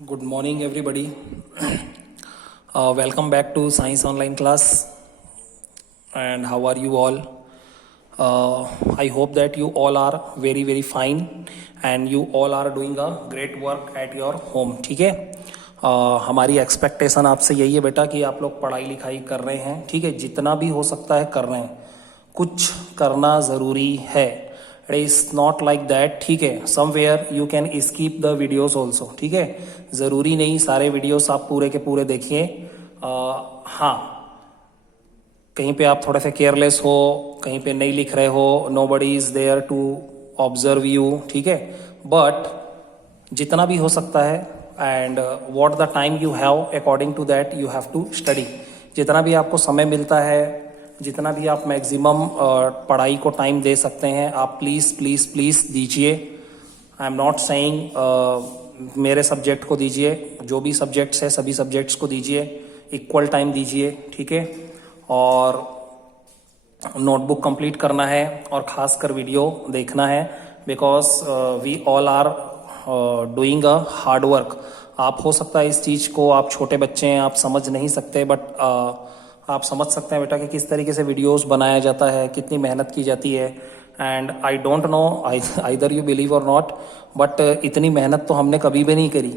Good morning, everybody. Welcome back to Science Online class. And how are you all? I hope that you all are very, very fine and you all are doing a great work at your home. ठीक है. हमारी expectation आपसे यही है बेटा कि आप लोग पढ़ाई लिखाई कर रहे हैं. ठीक है, जितना भी हो सकता है कर रहे हैं. कुछ करना ज़रूरी है. It is not like that. ठीक है, somewhere you can skip the videos also. ठीक है, ज़रूरी नहीं सारे वीडियोस आप पूरे के पूरे देखिए. हाँ, कहीं पे आप थोड़े से केयरलेस हो, कहीं पे नहीं लिख रहे हो, nobody is there to observe you. ठीक है, बट जितना भी हो सकता है and what the time you have according to that you have to study. जितना भी आपको समय मिलता है, जितना भी आप मैक्सिमम पढ़ाई को टाइम दे सकते हैं, आप प्लीज़ प्लीज़ प्लीज़ दीजिए. आई एम नॉट सेइंग मेरे सब्जेक्ट को दीजिए, जो भी सब्जेक्ट्स है सभी सब्जेक्ट्स को दीजिए, इक्वल टाइम दीजिए. ठीक है, और नोटबुक कंप्लीट करना है और खासकर वीडियो देखना है. Because we all are doing a hard work. आप हो सकता है इस चीज़ को, आप छोटे बच्चे हैं, आप समझ नहीं सकते, बट आप समझ सकते हैं बेटा कि किस तरीके से वीडियोस बनाया जाता है, कितनी मेहनत की जाती है. And I don't know either you believe और नॉट, बट इतनी मेहनत तो हमने कभी भी नहीं करी.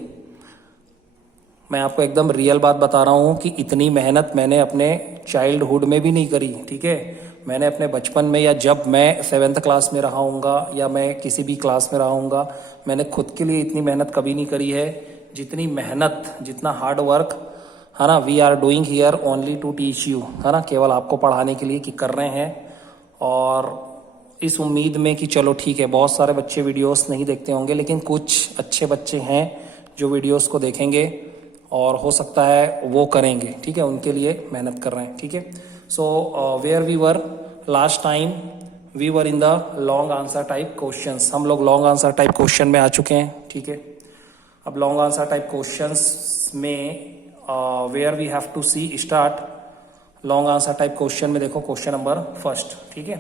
मैं आपको एकदम रियल बात बता रहा हूँ कि इतनी मेहनत मैंने अपने चाइल्डहुड में भी नहीं करी. ठीक है, मैंने अपने बचपन में, या जब मैं 7th क्लास में रहा हूँगा या मैं किसी भी क्लास में रहा हूँगा, मैंने खुद के लिए इतनी मेहनत कभी नहीं करी है. जितनी मेहनत, जितना हार्ड वर्क है ना, we are doing here only to teach you. है ना, केवल आपको पढ़ाने के लिए कि कर रहे हैं. और इस उम्मीद में कि चलो ठीक है, बहुत सारे बच्चे वीडियोस नहीं देखते होंगे, लेकिन कुछ अच्छे बच्चे हैं जो वीडियोस को देखेंगे और हो सकता है वो करेंगे. ठीक है, उनके लिए मेहनत कर रहे हैं. ठीक है, so where we were last time, we were in the long answer type questions. हम लोग लॉन्ग आंसर टाइप क्वेश्चन में आ चुके हैं. ठीक है, अब लॉन्ग आंसर टाइप क्वेश्चंस में where we have to see start. Long answer type question में देखो क्वेश्चन नंबर फर्स्ट. ठीक है,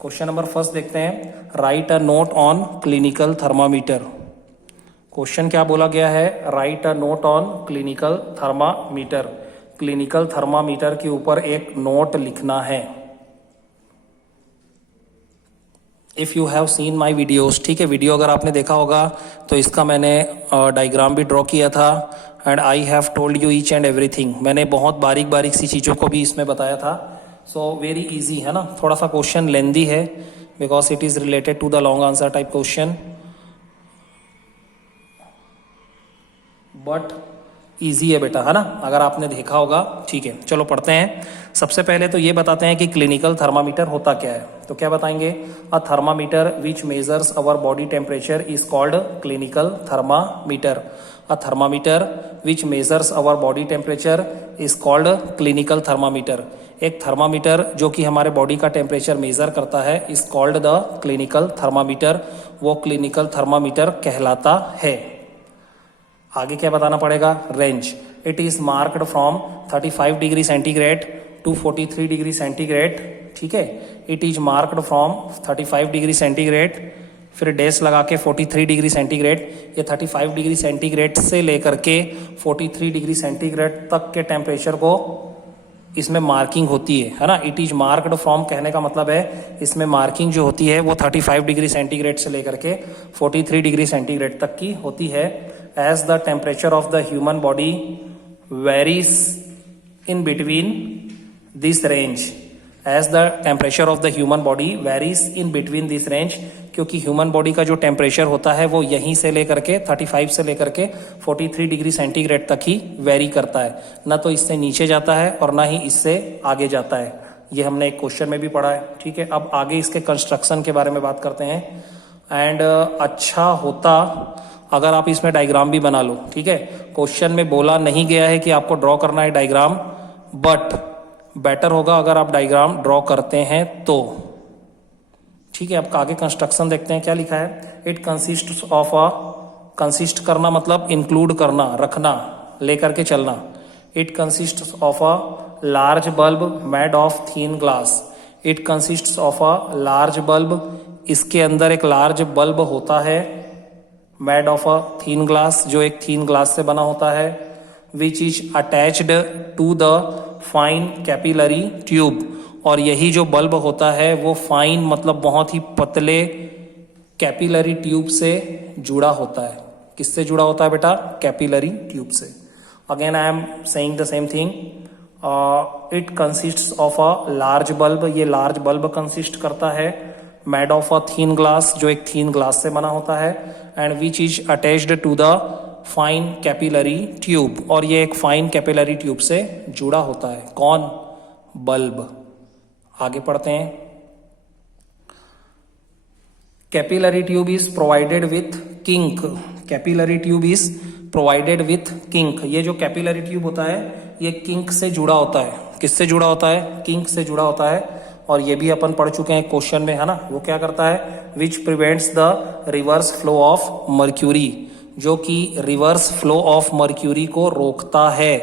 क्वेश्चन नंबर फर्स्ट देखते हैं. Right a note on clinical thermometer. Question क्या बोला गया है? Right a note on clinical thermometer. Clinical thermometer के ऊपर एक नोट लिखना है. If you have seen my videos. ठीक है, वीडियो अगर आपने देखा होगा तो इसका मैंने डायग्राम भी ड्रॉ किया था. And I have told you each and everything. मैंने बहुत बारीक बारीक सी चीज़ों को भी इसमें बताया था. सो वेरी इजी है ना. थोड़ा सा क्वेश्चन लेंदी है because it is related to the long answer type question, but easy है बेटा, है ना, अगर आपने देखा होगा. ठीक है, चलो पढ़ते हैं. सबसे पहले तो ये बताते हैं कि क्लिनिकल थर्मामीटर होता क्या है. तो क्या बताएंगे? A thermometer which measures our body temperature is called clinical thermometer. A thermometer which measures our body temperature is called clinical thermometer. एक थर्मामीटर जो कि हमारे बॉडी का टेम्परेचर मेजर करता है is called the clinical thermometer. वो clinical thermometer कहलाता है. आगे क्या बताना पड़ेगा? Range. It is marked from 35 degree centigrade to 43 degree centigrade. ठीक है, it is marked from 35 degree centigrade, फिर डैश लगा के 43 डिग्री सेंटीग्रेड. ये 35 डिग्री सेंटीग्रेड से लेकर के 43 डिग्री सेंटीग्रेड तक के टेम्परेचर को इसमें मार्किंग होती है ना. इट इज मार्क्ड फ्रॉम कहने का मतलब है इसमें मार्किंग जो होती है वो 35 डिग्री सेंटीग्रेड से लेकर के 43 डिग्री सेंटीग्रेड तक की होती है. As the temperature of the human body varies in between this range. As the temperature of the human body varies in between this range. क्योंकि ह्यूमन बॉडी का जो टेम्परेचर होता है वो यहीं से लेकर के 35 से लेकर के 43 डिग्री सेंटीग्रेड तक ही वेरी करता है. ना तो इससे नीचे जाता है और ना ही इससे आगे जाता है. ये हमने एक क्वेश्चन में भी पढ़ा है. ठीक है, अब आगे इसके कंस्ट्रक्शन के बारे में बात करते हैं. एंड अच्छा होता अगर आप इसमें डायग्राम भी बना लो. ठीक है, क्वेश्चन में बोला नहीं गया है कि आपको ड्रॉ करना है डायग्राम, बट बेटर होगा अगर आप डायग्राम ड्रॉ करते हैं तो. ठीक है, अब आगे कंस्ट्रक्शन देखते हैं क्या लिखा है. It consist of a, consist करना मतलब इंक्लूड करना, रखना, लेकर के चलना. It consist of a large bulb made of thin glass. It consist of a large bulb. इसके अंदर एक लार्ज बल्ब होता है made of a thin glass, जो एक थीन ग्लास से बना होता है, which is attached to the fine capillary tube, और यही जो बल्ब होता है वो फाइन मतलब बहुत ही पतले कैपिलरी ट्यूब से जुड़ा होता है। किससे जुड़ा होता है बेटा? कैपिलरी ट्यूब से। Again I am saying the same thing, it consists of a large bulb, ये लार्ज बल्ब कंसिस्ट करता है, made of a thin glass, जो एक थीन ग्लास से बना होता है, and which is attached to the fine capillary tube, और ये एक फाइन कैपिलरी ट्यूब से जुड़ा होता है। कौन? बल्ब। आगे पढ़ते हैं। Capillary tube is provided with kink, capillary tube is provided with kink, ये जो कैपिलरी ट्यूब होता है ये किंक से जुड़ा होता है। किससे जुड़ा होता है? किंक से जुड़ा होता है, और ये भी अपन पढ़ चुके हैं क्वेश्चन में, है ना। वो क्या करता है? Which prevents the reverse flow of mercury, जो कि रिवर्स फ्लो ऑफ मर्क्यूरी को रोकता है,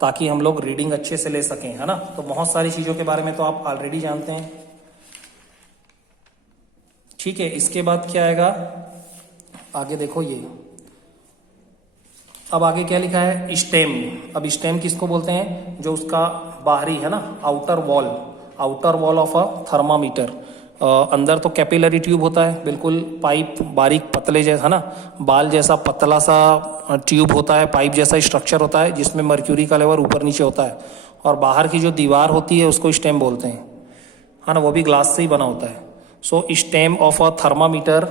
ताकि हम लोग रीडिंग अच्छे से ले सकें, है ना। तो बहुत सारी चीजों के बारे में तो आप ऑलरेडी जानते हैं, ठीक है। इसके बाद क्या आएगा? आगे देखो, ये अब आगे क्या लिखा है? स्टेम। अब स्टेम किसको बोलते हैं? जो उसका बाहरी है ना, outer wall, outer wall of a thermometer. अंदर तो कैपिलरी ट्यूब होता है, बिल्कुल पाइप, बारीक पतले जैसा, है ना, बाल जैसा पतला सा ट्यूब होता है, पाइप जैसा स्ट्रक्चर होता है, जिसमें मर्क्यूरी का लेवल ऊपर नीचे होता है, और बाहर की जो दीवार होती है उसको स्टेम बोलते हैं, है ना, वो भी ग्लास से ही बना होता है। So stem of a thermometer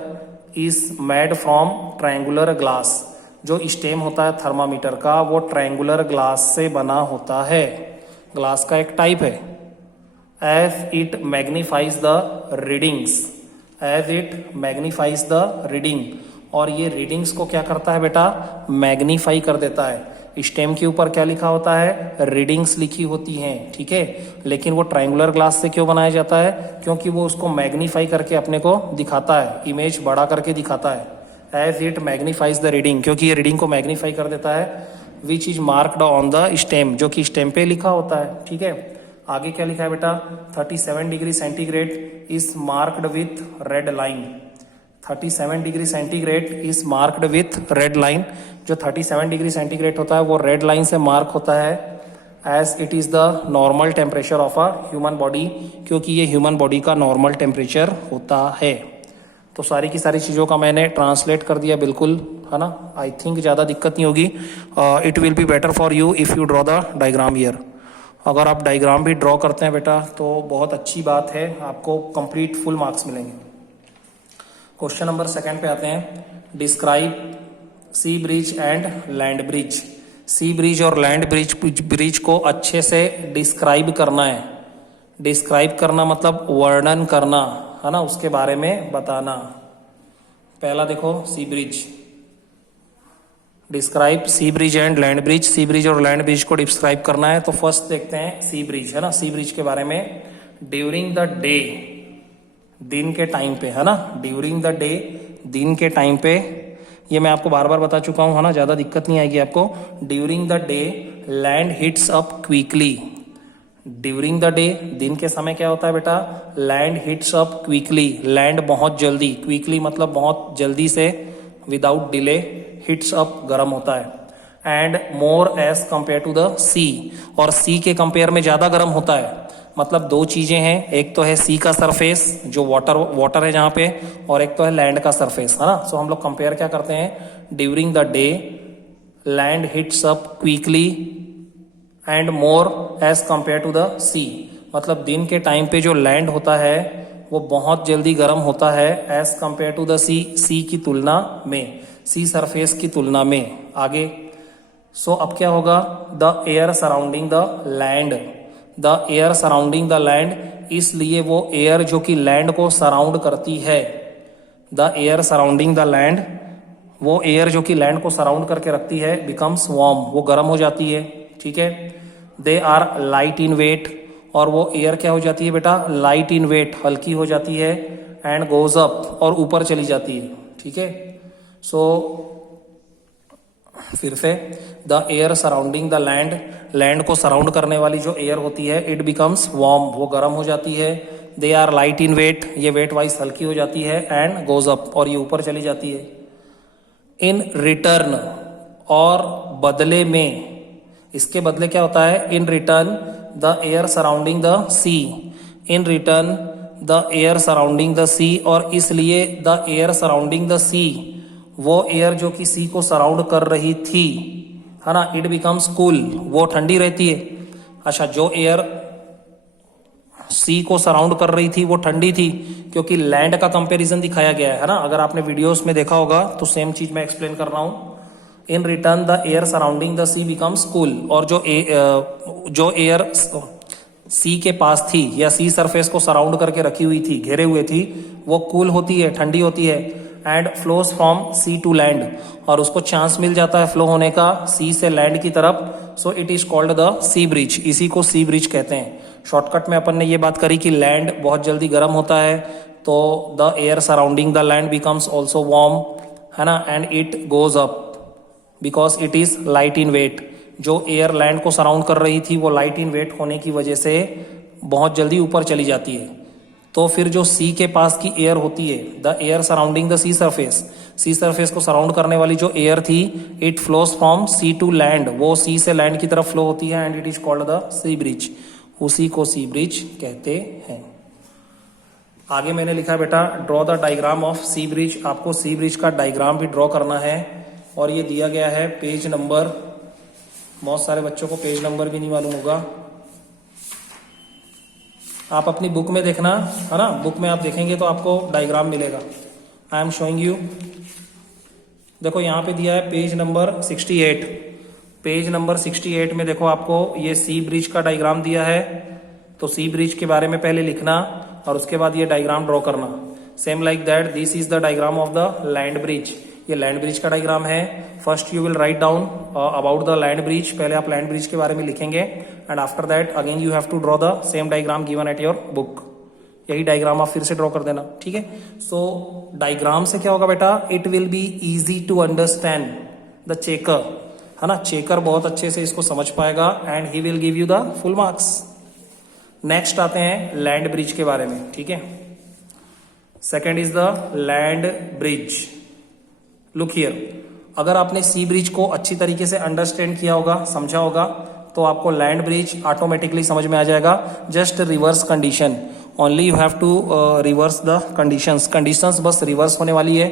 is made from triangular glass, जो स्टेम होता है थर्मामीटर का वो ट्रायंगुलर ग्लास से बना होता है, ग्लास का एक टाइप है। As it magnifies the readings, as it magnifies the reading, और ये रीडिंग्स को क्या करता है बेटा? मैग्नीफाई कर देता है। स्टेम के ऊपर क्या लिखा होता है? रीडिंग्स लिखी होती हैं, ठीक है। लेकिन वो ट्रायंगुलर ग्लास से क्यों बनाया जाता है? क्योंकि वो उसको मैग्नीफाई करके अपने को दिखाता है, इमेज बड़ा करके दिखाता है। As it magnifies the reading, क्योंकि ये रीडिंग को मैग्नीफाई कर देता है। Which is marked on the stem, जो कि स्टेम पे लिखा होता है, ठीक है। आगे क्या लिखा है बेटा? 37 degree centigrade is marked with red line, 37 degree centigrade is marked with red line, जो 37 डिग्री सेंटीग्रेड होता है वो रेड लाइन से मार्क होता है, as it is the normal temperature of a human body, क्योंकि ये ह्यूमन बॉडी का नॉर्मल टेम्परेचर होता है। तो सारी की सारी चीज़ों का मैंने ट्रांसलेट कर दिया, बिल्कुल, है ना। आई थिंक ज़्यादा दिक्कत नहीं होगी। It will be better for you if you draw the diagram here. अगर आप डायग्राम भी ड्रॉ करते हैं बेटा तो बहुत अच्छी बात है, आपको कंप्लीट फुल मार्क्स मिलेंगे। क्वेश्चन नंबर 2 पे आते हैं। Describe sea bridge and land bridge. Sea bridge और लैंड ब्रिज को अच्छे से डिस्क्राइब करना है। डिस्क्राइब करना मतलब वर्णन करना, है ना, उसके बारे में बताना। पहला देखो, sea breeze. Describe sea bridge and land bridge. Sea bridge और लैंड ब्रिज को डिस्क्राइब करना है, तो फर्स्ट देखते हैं सी ब्रिज, है ना। सी ब्रिज के बारे में, ड्यूरिंग द डे, दिन के टाइम पे, है ना, ड्यूरिंग द डे, दिन के टाइम पे, ये मैं आपको बार बार बता चुका हूं, है ना, ज्यादा दिक्कत नहीं आएगी आपको। During the day land heats up quickly. During the day, दिन के समय क्या होता है बेटा? Land heats up quickly, land बहुत जल्दी, क्विकली मतलब बहुत जल्दी से, विदाउट डिले, हिट्स अप गर्म होता है। And more as compare to the sea, और सी के कंपेयर में ज्यादा गर्म होता है। मतलब दो चीजें हैं, एक तो है सी का सरफेस जो वाटर है जहां पे, और एक तो है लैंड का सरफेस, है ना। सो हम लोग कंपेयर क्या करते हैं? During the day land heats up quickly and more as compare to the sea, मतलब दिन के टाइम पे जो लैंड होता है वो बहुत जल्दी गर्म होता है एज कंपेयर टू द सी, सी की तुलना में, सी सरफेस की तुलना में। आगे सो अब क्या होगा? The air surrounding the land, the air surrounding the land, इसलिए वो एयर जो कि लैंड को सराउंड करती है, the air surrounding the land, वो एयर जो कि लैंड को सराउंड करके रखती है, बिकम्स वार्म, वो गर्म हो जाती है, ठीक है। They are light in weight, और वो एयर क्या हो जाती है बेटा? लाइट इन वेट, हल्की हो जाती है। एंड गोज अप, और ऊपर चली जाती है, ठीक है। सो फिर से, the air surrounding the land, land को सराउंड करने वाली जो एयर होती है, इट बिकम्स वार्म, वो गर्म हो जाती है। They are light in weight, ये वेट वाइज हल्की हो जाती है। एंड गोज अप, और ये ऊपर चली जाती है। इन रिटर्न, और बदले में, इसके बदले क्या होता है, in return the air surrounding the sea, in return the air surrounding the sea, और इसलिए the air surrounding the sea, वो एयर जो कि सी को सराउंड कर रही थी, है ना, इट बिकम्स कूल, वो ठंडी रहती है। अच्छा, जो एयर सी को सराउंड कर रही थी वो ठंडी थी, क्योंकि लैंड का कंपैरिजन दिखाया गया है ना, अगर आपने वीडियोस में देखा होगा तो सेम चीज मैं एक्सप्लेन कर रहा हूं। In return the air surrounding the sea becomes cool, और जो एयर सी के पास थी या सी सरफेस को सराउंड करके रखी हुई थी, घेरे हुए थी, वो कूल होती है, ठंडी होती है। And flows from sea to land, और उसको चांस मिल जाता है फ्लो होने का सी से लैंड की तरफ, so it is called the sea breeze, इसी को सी ब्रिज कहते हैं। शॉर्टकट में अपन ने ये बात करी कि लैंड बहुत जल्दी गर्म होता है, तो the air surrounding the land becomes also warm, है ना, and it goes up because it is light in weight. जो एयर लैंड को सराउंड कर रही थी वो लाइट इन वेट होने की वजह से बहुत जल्दी ऊपर चली जाती है। तो फिर जो सी के पास की एयर होती है, the air surrounding the sea surface, sea surface को सराउंड करने वाली जो एयर थी, it flows from sea to land, वो सी से लैंड की तरफ फ्लो होती है, and it is called the sea breeze, उसी को सी ब्रिज कहते हैं। आगे मैंने लिखा बेटा draw the diagram of sea breeze, आपको सी ब्रिज का डायग्राम भी ड्रॉ करना है, और ये दिया गया है पेज नंबर, बहुत सारे बच्चों को पेज नंबर भी नहीं मालूम होगा, आप अपनी बुक में देखना, है ना, बुक में आप देखेंगे तो आपको डायग्राम मिलेगा। आई एम शोइंग यू, देखो यहाँ पे दिया है पेज नंबर 68, पेज नंबर 68 में देखो आपको ये सी ब्रिज का डायग्राम दिया है, तो सी ब्रिज के बारे में पहले लिखना और उसके बाद ये डायग्राम ड्रॉ करना। Same like that this is the diagram of the land breeze, ये लैंड ब्रिज का डायग्राम है। First you will write down about the land breeze, पहले आप लैंड ब्रिज के बारे में लिखेंगे, and after that again you have to draw the same diagram given at your book, यही डायग्राम आप फिर से ड्रॉ कर देना, ठीक है। सो डायग्राम से क्या होगा बेटा, it will be easy to understand the checker, है ना, चेकर बहुत अच्छे से इसको समझ पाएगा, and he will give you the full marks. Next आते हैं लैंड ब्रिज के बारे में, ठीक है। Second is the land breeze. Look here, अगर आपने सी ब्रिज को अच्छी तरीके से अंडरस्टैंड किया होगा, समझा होगा, तो आपको लैंड ब्रिज ऑटोमेटिकली समझ में आ जाएगा। Just reverse condition, only you have to reverse the conditions, conditions बस रिवर्स होने वाली है।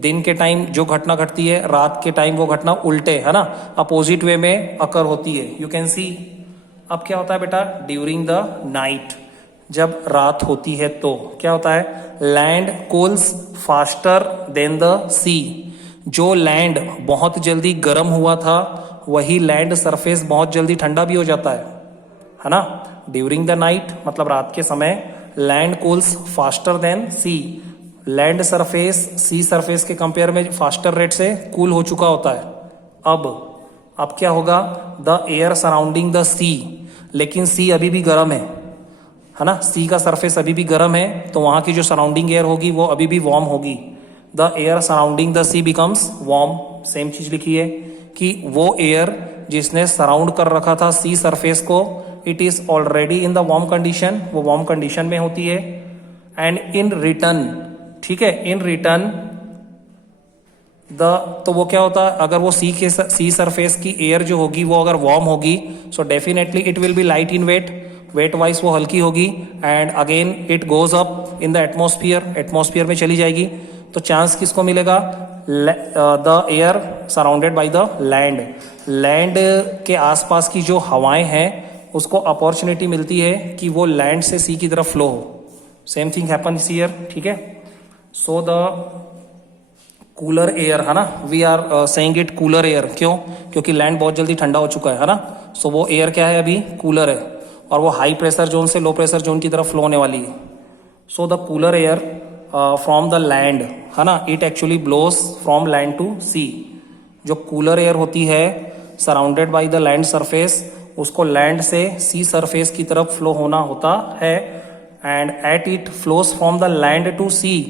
दिन के टाइम जो घटना घटती है, रात के टाइम वो घटना उल्टे, है ना, अपोजिट वे में अकर होती है। यू कैन सी, अब क्या होता है बेटा, ड्यूरिंग द नाइट, जब रात होती है तो क्या होता है, land cools faster than the sea, जो लैंड बहुत जल्दी गर्म हुआ था वही लैंड सरफेस बहुत जल्दी ठंडा भी हो जाता है ना। ड्यूरिंग द नाइट मतलब रात के समय लैंड कूल्स फास्टर देन सी, लैंड सरफेस सी सरफेस के कंपेयर में फास्टर रेट से कूल हो चुका होता है। अब क्या होगा, द एयर सराउंडिंग द सी, लेकिन सी अभी भी गर्म है ना, सी का सरफेस अभी भी गर्म है, तो वहां की जो सराउंडिंग एयर होगी वो अभी भी वार्म होगी। The air surrounding the sea becomes warm, same चीज लिखी है कि वो एयर जिसने सराउंड कर रखा था सी सरफेस को, it is already in the warm condition, वो वार्म कंडीशन में होती है। एंड इन रिटर्न, ठीक है, इन रिटर्न तो वो क्या होता है, अगर वो सी सरफेस की एयर जो होगी वो अगर वार्म होगी, so definitely it will B light in wait wise वो हल्की होगी, and again it goes up in the atmosphere में चली जाएगी। तो चांस किसको मिलेगा, the air surrounded by the land के आसपास की जो हवाएं हैं उसको अपॉर्चुनिटी मिलती है कि वो लैंड से सी की तरफ फ्लो हो। सेम थिंग हैपन्स हियर, ठीक है। सो द कूलर एयर, है ना, we are saying it cooler air, क्यों, क्योंकि लैंड बहुत जल्दी ठंडा हो चुका है ना। सो वो एयर क्या है, अभी कूलर है, और वो हाई प्रेशर जोन से लो प्रेशर जोन की तरफ फ्लो होने वाली है। So the cooler air from the land, है ना, it actually blows from land to sea. जो कूलर एयर होती है surrounded by the land surface, उसको लैंड से सी सरफेस की तरफ फ्लो होना होता है, and at it flows from the land to sea,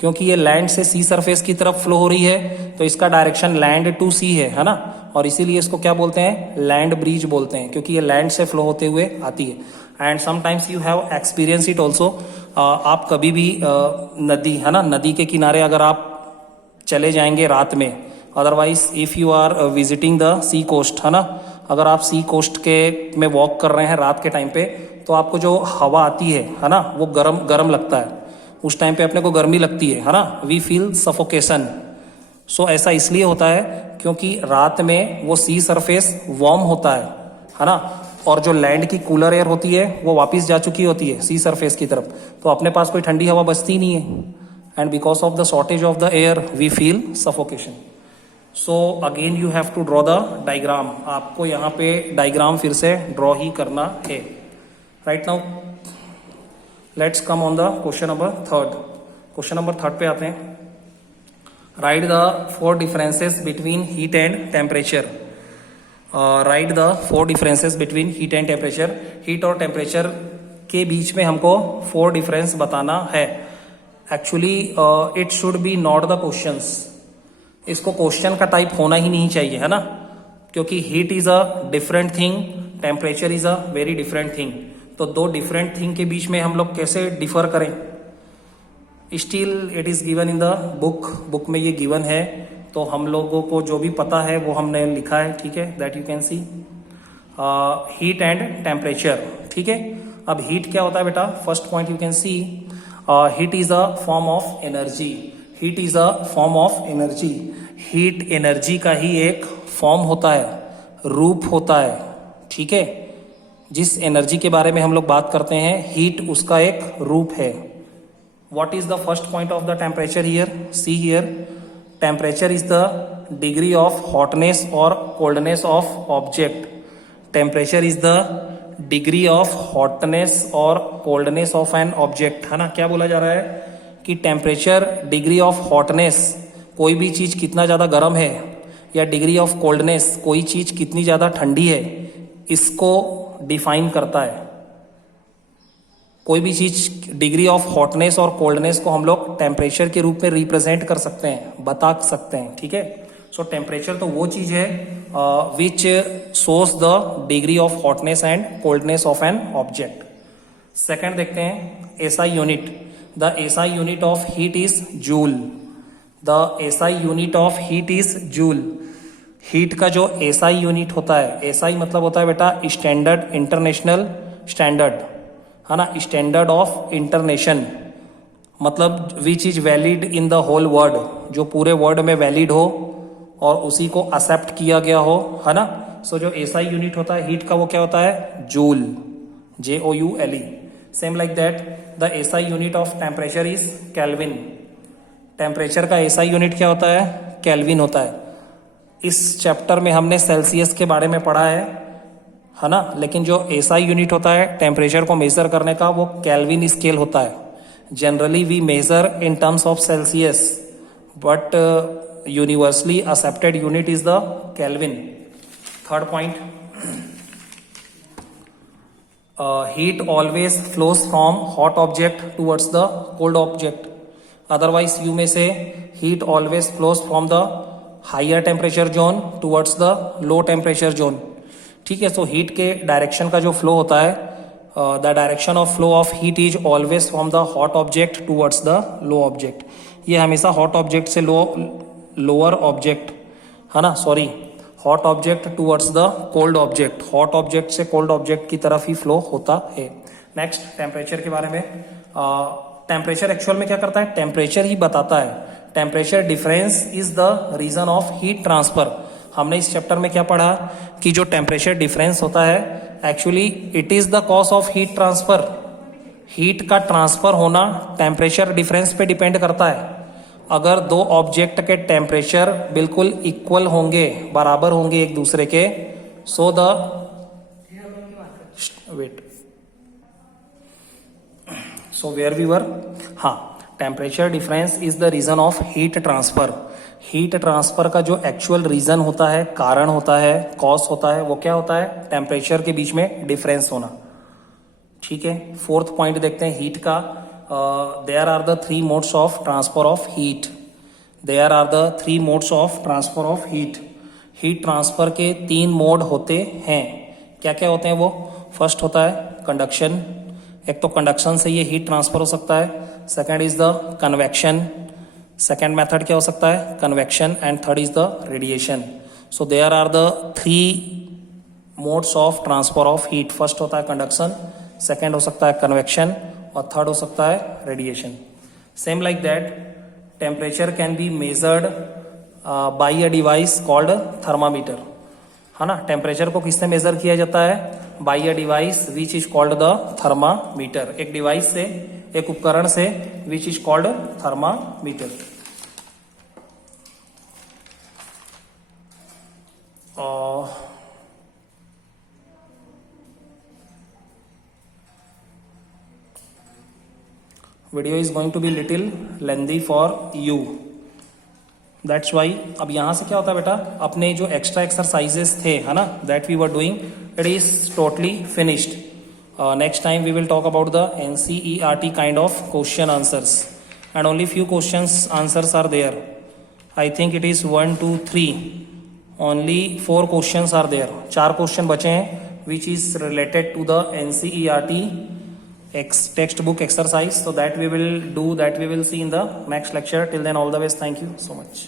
क्योंकि ये लैंड से सी सरफेस की तरफ फ्लो हो रही है तो इसका डायरेक्शन लैंड टू सी है ना, और इसीलिए इसको क्या बोलते हैं, लैंड ब्रिज बोलते हैं, क्योंकि ये लैंड से फ्लो होते हुए आती है। And sometimes you have experience it also, आप कभी भी नदी, है ना, नदी के किनारे अगर आप चले जाएंगे रात में, otherwise if you are visiting the sea coast, है ना, अगर आप सी कोस्ट के में वॉक कर रहे हैं रात के टाइम पे, तो आपको जो हवा आती है ना, वो गरम गरम लगता है, उस टाइम पे अपने को गर्मी लगती है ना, वी फील सफोकेशन। सो ऐसा इसलिए होता है क्योंकि रात में वो सी सरफेस वार्म होता है ना, और जो लैंड की कूलर एयर होती है वो वापस जा चुकी होती है सी सरफेस की तरफ, तो अपने पास कोई ठंडी हवा बचती नहीं है, and because of the shortage of the air we feel suffocation. So again you have to draw the diagram, आपको यहाँ पे डायग्राम फिर से ड्रॉ ही करना है। Right now let's come on the question number third. Question number third पे आते हैं। Right the 4 differences between heat and temperature. Right the 4 differences between heat and temperature. Heat और टेम्परेचर के बीच में हमको 4 डिफरेंस बताना है। Actually it should be not the questions, इसको क्वेश्चन का टाइप होना ही नहीं चाहिए, है ना, क्योंकि heat is a different thing, temperature is a very different thing. तो 2 डिफरेंट थिंग के बीच में हम लोग कैसे डिफर करें? Still it is given in the book में ये गिवन है, तो हम लोगों को जो भी पता है वो हमने लिखा है, ठीक है, that you can see. Heat and temperature, ठीक है। अब हीट क्या होता है बेटा? First point you can see, heat is a form of energy. Heat is a form of energy. Heat energy का ही एक फॉर्म होता है, रूप होता है, ठीक है। जिस एनर्जी के बारे में हम लोग बात करते हैं, हीट उसका एक रूप है। What is the first point of the temperature here? See here, temperature is the degree of hotness or coldness of object. Temperature is the degree of hotness or coldness of an object, है ना। क्या बोला जा रहा है कि temperature degree of hotness, कोई भी चीज कितना ज्यादा गर्म है, या डिग्री ऑफ कोल्डनेस, कोई चीज कितनी ज्यादा ठंडी है, इसको डिफाइन करता है। कोई भी चीज डिग्री ऑफ हॉटनेस और कोल्डनेस को हम लोग टेम्परेचर के रूप में रिप्रेजेंट कर सकते हैं, बता सकते हैं, ठीक है। सो टेम्परेचर तो वो चीज है which shows the degree of hotness and coldness of an object. Second देखते हैं SI unit. The SI unit of heat is joule. The SI unit of heat is joule. Heat का जो एसआई यूनिट होता है, SI मतलब होता है बेटा स्टैंडर्ड इंटरनेशनल स्टैंडर्ड, है ना, स्टैंडर्ड ऑफ इंटरनेशन, मतलब which is valid in the whole world, जो पूरे वर्ल्ड में वैलिड हो और उसी को एक्सेप्ट किया गया हो, है ना। सो जो एसआई यूनिट होता है हीट का, वो क्या होता है? Joule, JOULE। Same like that the SI unit of temperature is kelvin. Temperature का एसआई यूनिट क्या होता है? केल्विन होता है। इस चैप्टर में हमने सेल्सियस के बारे में पढ़ा है ना, लेकिन जो एसआई यूनिट होता है टेम्परेचर को मेजर करने का, वो केल्विन स्केल होता है। Generally we measure in terms of Celsius, but universally accepted unit is the kelvin. Third point, heat always flows from hot object towards the cold object. Otherwise you may say heat always flows from the higher temperature zone towards the low temperature zone, ठीक है। So heat के direction का जो flow होता है, the direction of flow of heat is always from the hot object towards the low object. ये हमेशा hot object से लोअर ऑब्जेक्ट, है ना, sorry, hot object towards the cold object, hot object से कोल्ड ऑब्जेक्ट की तरफ ही flow होता है। नेक्स्ट टेम्परेचर के बारे में। टेम्परेचर एक्चुअल में क्या करता है? टेम्परेचर ही बताता है। Temperature difference is the reason of heat transfer. हमने इस चैप्टर में क्या पढ़ा कि जो टेम्परेचर डिफरेंस होता है, actually it is the cause of heat transfer. Heat का ट्रांसफर होना टेम्परेचर डिफरेंस पे डिपेंड करता है। अगर 2 ऑब्जेक्ट के टेम्परेचर बिल्कुल इक्वल होंगे, बराबर होंगे एक दूसरे के, so the wait, so where we were, हाँ, temperature difference is the reason of heat transfer. Heat transfer का जो एक्चुअल रीजन होता है, कारण होता है, कॉज होता है, वो क्या होता है? टेम्परेचर के बीच में डिफरेंस होना, ठीक है। फोर्थ पॉइंट देखते हैं हीट का। There are the 3 modes of transfer of heat. There are the 3 modes of transfer of heat. Heat transfer के 3 मोड होते हैं। क्या क्या होते हैं वो? फर्स्ट होता है कंडक्शन, एक तो कंडक्शन से ये हीट ट्रांसफर हो सकता है। Second is the convection, second method क्या हो सकता है, convection, and third is the radiation. So there are the 3 modes of transfer of heat. First होता है कंडक्शन, सेकेंड हो सकता है कन्वेक्शन, और थर्ड हो सकता है radiation. Same like that temperature can be measured by a device called thermometer, है ना. टेम्परेचर को किससे मेजर किया जाता है, by a device which is called the thermometer. एक डिवाइस से, एक उपकरण से, which is called thermometer. Video is going to be little lengthy for you, that's why. अब यहां से क्या होता है बेटा, अपने जो एक्स्ट्रा एक्सरसाइजेस थे, है ना, that we were doing, it is totally finished. Next time we will talk about the NCERT kind of question answers, and only few questions answers are there. I think it is 1 2 3, only 4 questions are there. 4 question बचे हैं which is related to the NCERT textbook exercise. So that we will do, that we will see in the next lecture. Till then, all the best. Thank you so much.